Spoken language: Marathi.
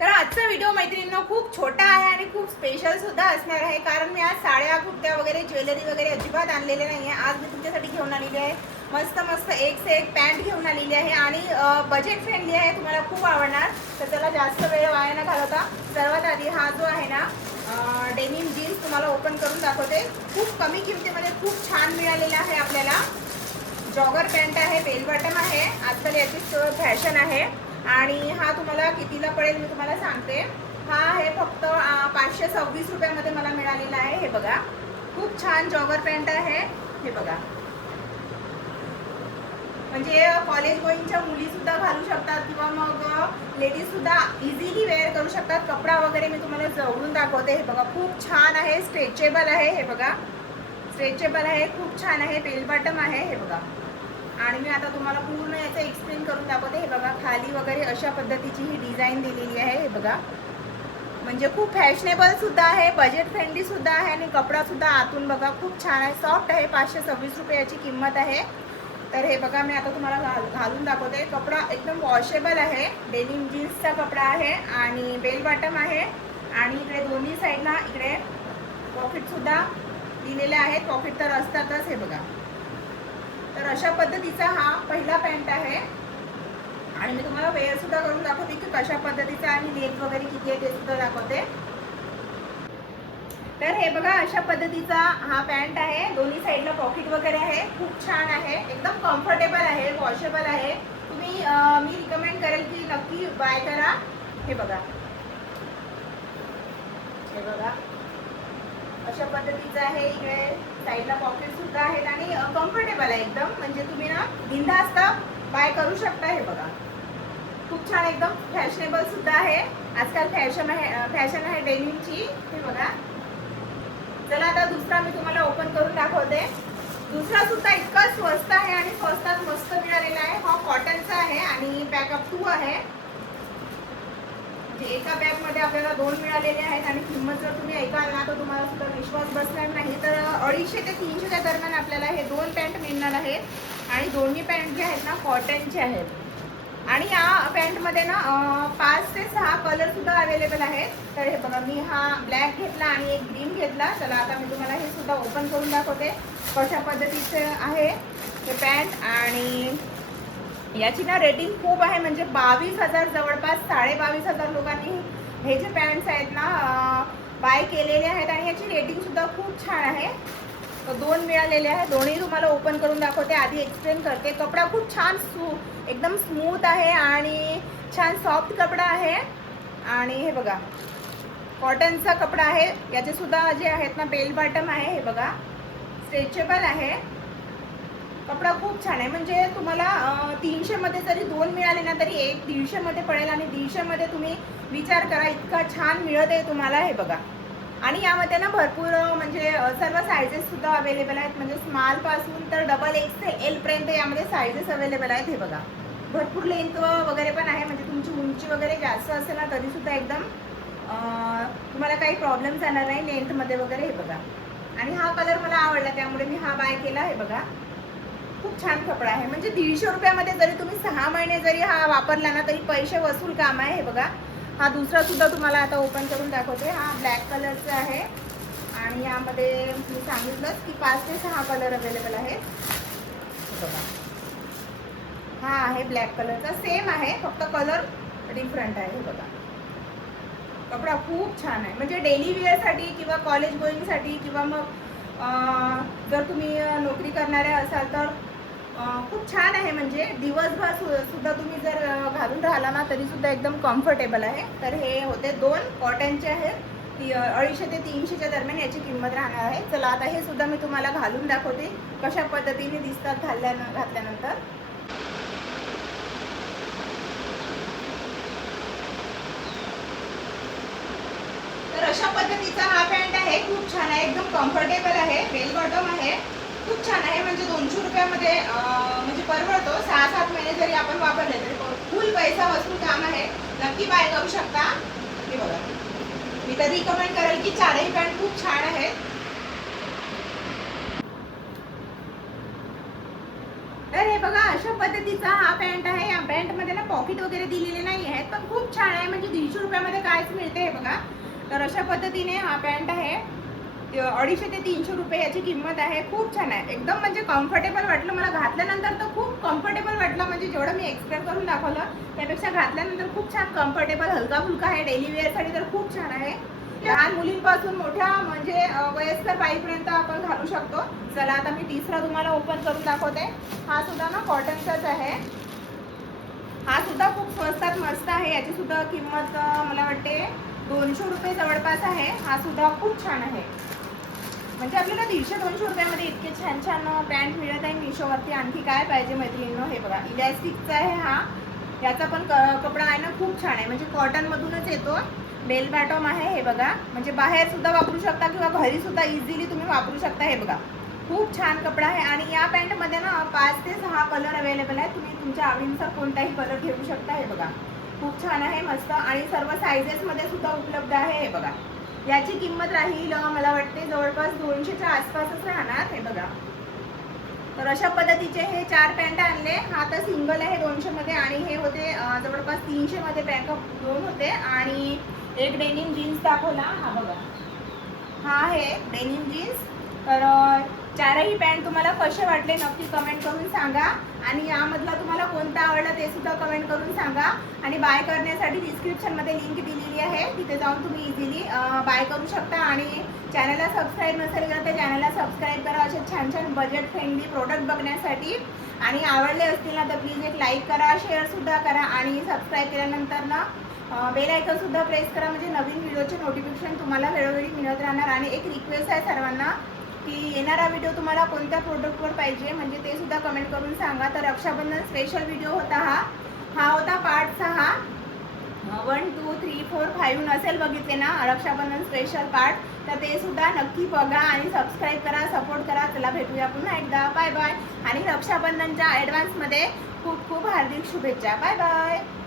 तर आजचा व्हिडिओ मैत्रिणींनो खूप छोटा आहे आणि खूप स्पेशल सुद्धा असणार आहे, कारण मी आज साड्या कुर्त्या वगैरे ज्वेलरी वगैरे अजिबात आणलेले नाही आहे। आज मी तुमच्यासाठी घेऊन आलेली आहे मस्त मस्त एक से एक पॅन्ट घेऊन आलेली आहे आणि बजेट फ्रेंडली आहे, तुम्हाला खूप आवडणार। तर त्याला जास्त वेळ वाया न घालवता सर्वात आधी हा जो आहे ना डेनिम जीन्स तुम्हाला ओपन करून दाखवते। खूप कमी किमतीमध्ये खूप छान मिळालेला आहे आपल्याला। जॉगर पॅन्ट आहे, बेल बॉटम आहे, आजकाल याची फॅशन आहे आणि हा तुम्हाला कितीला पडेल मी तुम्हाला सांगते। हा आहे फक्त 526 रुपयामध्ये मला मिळालेला आहे। हे बघा खूप छान जॉगर पॅन्ट आहे, हे बघा म्हणजे कॉलेज गोईंगच्या मुली सुद्धा घालू शकतात किंवा मग लेडीज सुद्धा इझिली वेअर करू शकतात। कपडा वगैरे मी तुम्हाला जवळून दाखवते। हे बघा खूप छान आहे, स्ट्रेचेबल आहे, हे बघा स्ट्रेचेबल आहे, खूप छान आहे, बेल बॉटम आहे, हे बघा। आणि मी आता तुम्हाला पूर्ण याचं एक्सप्लेन करून दाखवते। हे बघा खाली वगैरे अशा पद्धतीची ही डिझाईन दिलेली आहे, हे बघा म्हणजे खूप फॅशनेबल सुद्धा आहे, बजेट फ्रेंडली सुद्धा आहे आणि कपडा सुद्धा आतून बघा खूप छान आहे, सॉफ्ट आहे। 526 रुपये याची किंमत आहे। तर हे बघा मी आता तुम्हाला घालून दाखवते। कपडा एकदम वॉशेबल आहे, डेनिम जीन्सचा कपडा आहे आणि बेल बॉटम आहे आणि इकडे दोन्ही साईडला इकडे पॉकेट सुद्धा दिलेले आहेत, पॉकेट तर असतातच। हे बघा तर अशा पद्धतीचा हा पहिला पॅन्ट आहे आणि मी तुम्हाला वेअर सुद्धा करून दाखवते की कशा पद्धतीचा आणि लेंथ वगैरे किती आहे ते सुद्धा दाखवते। तर हे बघा अशा पद्धतीचा हा पॅन्ट आहे, दोन्ही साईडला पॉकेट वगैरे आहे, खूप छान आहे, एकदम कम्फर्टेबल आहे, वॉशेबल आहे। तुम्ही मी रिकमेंड करेल की नक्की बाय करा। हे बघा हे बघा अशा पद्धतीचं आहे, इकडे साईडला पॉकेट सुद्धा आहेत आणि कम्फर्टेबल आहे एकदम, म्हणजे तुम्ही ना बिनधास्त बाय करू शकता। हे बघा खूप छान, एकदम फॅशनेबल सुद्धा आहे, आजकाल फॅशन आहे डेनिमची। हे बघा चला आता दुसरा मी तुम्हाला ओपन करून दाखवते। दुसरा सुद्धा इतका स्वस्त आहे आणि स्वस्तात मस्त मिळालेला आहे। हा कॉटनचा आहे आणि पॅकअप 2 आहे, म्हणजे एका बॅग मध्ये आपल्याला 2 मिळालेले आहेत आणि किंमत जर तुम्ही ऐकाल ना तर तुम्हाला सुद्धा विश्वास बसणार नाही। तर 250 ते 300च्या दरम्यान आपल्याला हे 2 पॅन्ट मिळणार आहेत आणि दोन्ही पॅन्ट जे आहेत ना कॉटनचे आहेत आणि या पॅन्टमध्ये ना 5 ते 6 कलर सुद्धा अवेलेबल आहेत। तर हे बघा मी हा ब्लॅक घेतला आणि एक ग्रीन घेतला। चला आता मी तुम्हाला हे सुद्धा ओपन करून दाखवते कशा पद्धतीचे आहे हे पॅन्ट आणि याची ना रेटिंग खूप आहे, म्हणजे 22,000 जवळपास 22,500 लोकांनी हे जे पॅन्ट्स आहेत ना बाय केलेले आहेत आणि याची रेटिंग सुद्धा खूप छान आहे। तर 2 मिळालेले आहे, दोन्ही तुम्हाला ओपन करून दाखवते, आधी एक्सप्लेन करते। कपडा खूप छान एकदम स्मूथ आहे आणि छान सॉफ्ट कपडा आहे आणि हे बघा कॉटनचा कपडा आहे। याचे सुद्धा जे आहेत ना बेल बॉटम आहे, हे बघा स्ट्रेचेबल आहे, कपडा खूप छान आहे। म्हणजे तुम्हाला 300 मध्ये जरी 2 मिळाले ना तरी एक 150 मध्ये पडेल आणि 150 मध्ये तुम्ही विचार करा इतका छान मिळत आहे तुम्हाला। हे बघा आणि यामध्ये ना भरपूर म्हणजे सर्व सायझेस सुद्धा अवेलेबल आहेत, म्हणजे स्मॉल पासून तर डबल XL पर्यंत यामध्ये सायझेस अवेलेबल आहेत। हे बघा भरपूर लेंथ वगैरे पण आहे, म्हणजे तुमची उंची वगैरे जास्त असेल ना तरी सुद्धा एकदम तुम्हाला काही प्रॉब्लेम जाणार नाही लेंथमध्ये वगैरे। हे बघा आणि हा कलर मला आवडला त्यामुळे मी हा बाय केला। हे बघा खूप छान कपडा आहे, म्हणजे 150 रुपयामध्ये जरी तुम्ही 6 महिने जरी हा वापरला ना तरी पैसे वसूल काम आहे। हे बघा हा दुसरा सुद्धा तुम्हाला आता ओपन करून दाखवते। हा ब्लॅक कलरचा आहे आणि यामध्ये मी सांगितलंच की 5 ते 6 कलर अवेलेबल आहेत। बघा हा आहे ब्लॅक कलरचा, सेम आहे फक्त कलर डिफरंट आहे। हे बघा कपडा खूप छान आहे, म्हणजे डेली वेअरसाठी किंवा कॉलेज गोईंगसाठी किंवा मग जर तुम्ही नोकरी करणारे असाल तर खूप छान आहे, म्हणजे दिवसभर सुद्धा तुम्ही जर घालून राहिला ना तरी सुद्धा एकदम कम्फर्टेबल आहे। तर हे होते 2 कॉटनचे आहेत, 250 ते 300च्या दरम्यान याची किंमत राहणार आहे। चला आता हे सुद्धा मी तुम्हाला घालून दाखवते कशा पद्धतीने दिसतात घातल्यानंतर। तर अशा पद्धतीचा हा पॅन्ट आहे, खूप छान आहे, एकदम कम्फर्टेबल आहे, बेल बॉटम आहे, खूप छान आहे, म्हणजे 200 रुपयामध्ये म्हणजे परवडतो। 6-7 महिने जरी आपण वापरले तरी फुल पैसा वसूल काम आहे, नक्की बाय करू शकता। हे बघा मी तर रिकमेंड करेल की चारही पॅन्ट खूप छान आहेत। तर हे बघा अशा पद्धतीचा हा पॅन्ट आहे. या पॅन्ट मध्ये ना पॉकेट वगैरे दिलेले नाही आहेत, पण खूप छान आहे. म्हणजे 150 रुपयामध्ये कायच मिळते हे बघा. तर अशा पद्धतीने हा पॅन्ट आहे. 250 ते 300 रुपये याची किंमत आहे. खूप छान आहे एकदम. म्हणजे कम्फर्टेबल वाटलं मला घातल्यानंतर, तर खूप कम्फर्टेबल वाटलं. म्हणजे जेवढं मी एक्सप्लेन करून दाखवलं त्यापेक्षा घातल्यानंतर खूप छान कम्फर्टेबल, हलका फुलका आहे. डेली वेअरसाठी तर खूप छान आहे. लहान मुलींपासून मोठ्या म्हणजे वयस्कर बाईपर्यंत आपण घालू शकतो. चला आता मी तिसरा तुम्हाला ओपन करून दाखवते. हा सुद्धा ना कॉटनचाच आहे. हा सुद्धा खूप स्वस्तात मस्त आहे. याची सुद्धा किंमत मला वाटते 200 रुपये जवळपास आहे. हा सुद्धा खूप छान आहे. म्हणजे आपल्याला 150-200 रुपयामध्ये इतके छान छान पॅन्ट मिळत आहे मिशोवरती. आणखी काय पाहिजे मैत्रिणींनो. हे बघा इलॅस्टिकचा आहे हा. याचा पण कपडा आहे ना खूप छान आहे. म्हणजे कॉटनमधूनच येतो. बेल बॅटॉम आहे हे बघा. म्हणजे बाहेर सुद्धा वापरू शकता किंवा घरी सुद्धा इझिली तुम्ही वापरू शकता. हे बघा खूप छान कपडा आहे. आणि या पॅन्टमध्ये ना 5 ते 6 कलर अवेलेबल आहे. तुम्ही तुमच्या आवडीनुसार कोणताही कलर घेऊ शकता. हे बघा खूप छान आहे मस्त. आणि सर्व सायझेसमध्ये सुद्धा उपलब्ध आहे. हे बघा याची किंमत राहील मला वाटते जवळपास 200च्या आसपासच राहणार. हे बघा तर अशा पद्धतीचे हे 4 पॅन्ट आणले. हा तर सिंगल आहे 200 मध्ये, आणि हे होते जवळपास 300 मध्ये. पॅकअप 2 होते आणि एक डेनिम जीन्स दाखवला. हा बघा हा आहे डेनिम जीन्स. तर 4ही पॅन्ट तुम्हाला कसे वाटले नक्की कमेंट करून सांगा. आणि यामधला तुम्हाला कोणता आवडला ते सुद्धा कमेंट करून सांगा. आणि बाय करण्यासाठी डिस्क्रिप्शनमध्ये लिंक दिलेली आहे, तिथे जाऊन तुम्ही इझिली बाय करू शकता. आणि चॅनलला सबस्क्राईब नसेल करा तर चॅनलला सबस्क्राईब करा असे छान छान बजेट फ्रेंडली प्रोडक्ट बघण्यासाठी. आणि आवडले असतील ना तर प्लीज एक लाईक करा, शेअरसुद्धा करा. आणि सबस्क्राईब केल्यानंतर ना बेल आयकॉन सुद्धा प्रेस करा, म्हणजे नवीन व्हिडिओचे नोटिफिकेशन तुम्हाला वेळोवेळी मिळत राहणार. आणि एक रिक्वेस्ट आहे सर्वांना की येणारा व्हिडिओ तुम्हाला कोणत्या प्रोडक्टवर पाहिजे म्हणजे ते सुद्धा कमेंट करून सांगा. तर रक्षाबंधन स्पेशल व्हिडिओ होता हा होता पार्ट 6. 1 2 3 4 5 नसेल बघितले ना रक्षाबंधन स्पेशल पार्ट, तर ते सुद्धा नक्की बघा आणि सबस्क्राईब करा, सपोर्ट करा. चला भेटूया पुन्हा एकदा. Bye bye. आणि रक्षाबंधनच्या ॲडव्हान्समध्ये खूप खूप हार्दिक शुभेच्छा. Bye bye.